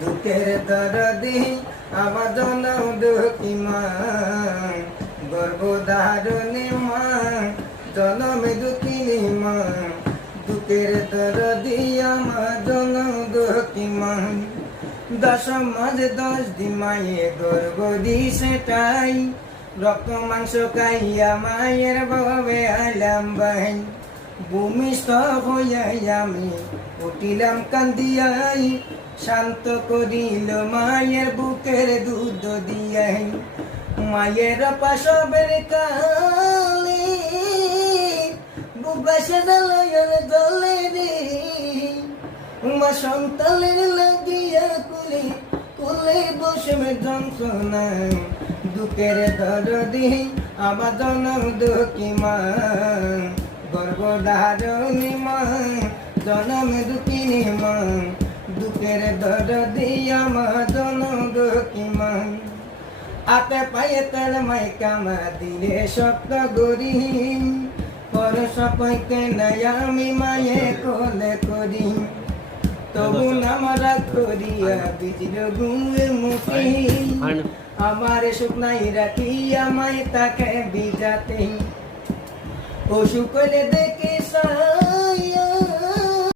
দুঃখের দরদি আমার জনম দুঃখী মা, গর্ভধারণে মা, জনমে দুঃখিনী মা, দুঃখের দরদি আমার জনম দুঃখী মা। দশম মাঝে 10 দিন মায়ে গর্ভ দিছে তাই, রক্ত মাংস খাইয়া মায়ের ভাবে আইলাম বাই। ভূমিষ্ঠ হইয়াই আমি উঠিলাম কান্দিয়াই, শান্ত করিল মায়ের বুকের দুধ দিয়াই। মায়ের পাশবের কালি বুবাসে দলয়ন দলে রে, মা সন্তানের লাগিয়া কুলে কুলে বসে যন্ত্রণা। দুঃখের দরদি আমার জনম দুঃখী মা, গর্ভধারণী মা, জনম দুঃখিনী মা, দুঃখের দরদি আমার জনম দুঃখী মা। হাতে পায়ে তেল মাইকামা দিলে শক্ত গরি, পরশ পাইতে নাই আমি মায়ে কোলে করি। তবু নামারা করিয়া বিচির ঘুমে মুখি, আমার শুকনাই রাখি আমায় তাকে বিজাতে। ও শুকলে দেখে